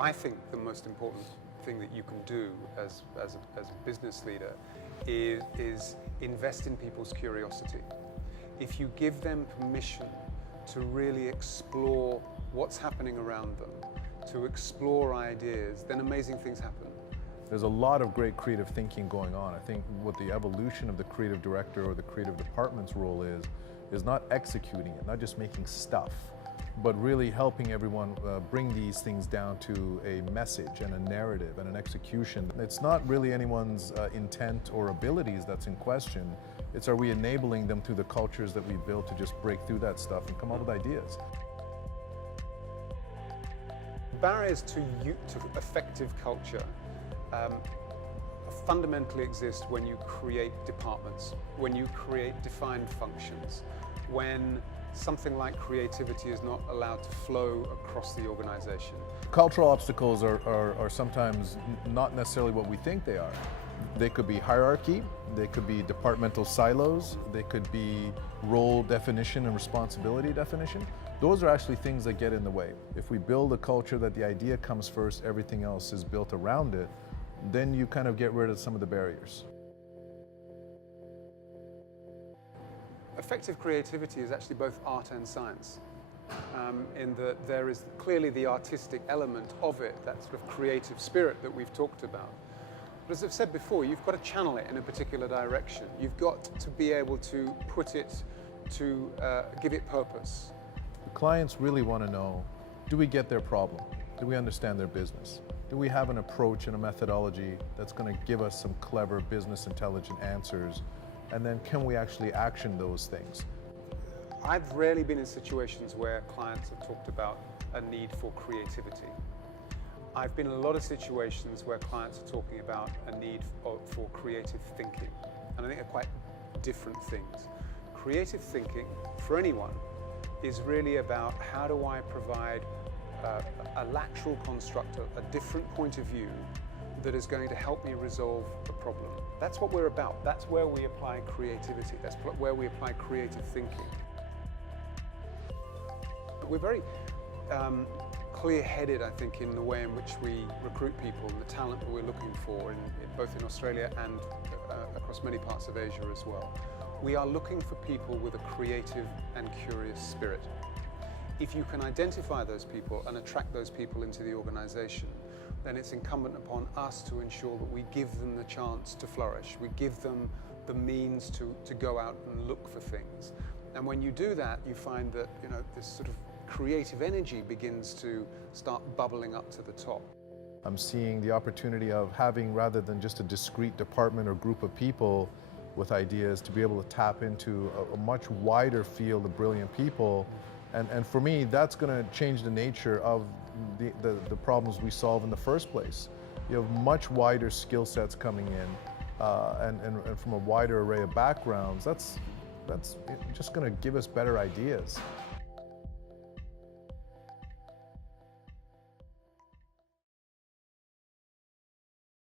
I think the most important thing that you can do as a business leader is invest in people's curiosity. If you give them permission to really explore what's happening around them, to explore ideas, then amazing things happen. There's a lot of great creative thinking going on. I think what the evolution of the creative director or the creative department's role is not executing it, not just making stuff, but really helping everyone bring these things down to a message and a narrative and an execution. It's not really anyone's intent or abilities that's in question. It's, are we enabling them through the cultures that we built to just break through that stuff and come up with ideas? Barriers to effective culture fundamentally exist when you create departments, when you create defined functions, when something like creativity is not allowed to flow across the organization. Cultural obstacles are sometimes not necessarily what we think they are. They could be hierarchy, they could be departmental silos, they could be role definition and responsibility definition. Those are actually things that get in the way. If we build a culture that the idea comes first, everything else is built around it, then you kind of get rid of some of the barriers. Effective creativity is actually both art and science, in that there is clearly the artistic element of it, that sort of creative spirit that we've talked about. But as I've said before, you've got to channel it in a particular direction. You've got to be able to put it, to give it purpose. Clients really want to know, do we get their problem? Do we understand their business? Do we have an approach and a methodology that's going to give us some clever business intelligent answers? And then can we actually action those things? I've rarely been in situations where clients have talked about a need for creativity. I've been in a lot of situations where clients are talking about a need for creative thinking. And I think they're quite different things. Creative thinking, for anyone, is really about how do I provide a lateral construct, a different point of view that is going to help me resolve a problem. That's what we're about. That's where we apply creativity. That's where we apply creative thinking. We're very clear-headed, I think, in the way in which we recruit people and the talent that we're looking for, both in Australia and across many parts of Asia as well. We are looking for people with a creative and curious spirit. If you can identify those people and attract those people into the organization, then it's incumbent upon us to ensure that we give them the chance to flourish. We give them the means to go out and look for things. And when you do that, you find that, you know, this sort of creative energy begins to start bubbling up to the top. I'm seeing the opportunity of having, rather than just a discrete department or group of people with ideas, to be able to tap into a much wider field of brilliant people. And for me, that's going to change the nature of the problems we solve in the first place. You have much wider skill sets coming in, and from a wider array of backgrounds. That's just going to give us better ideas.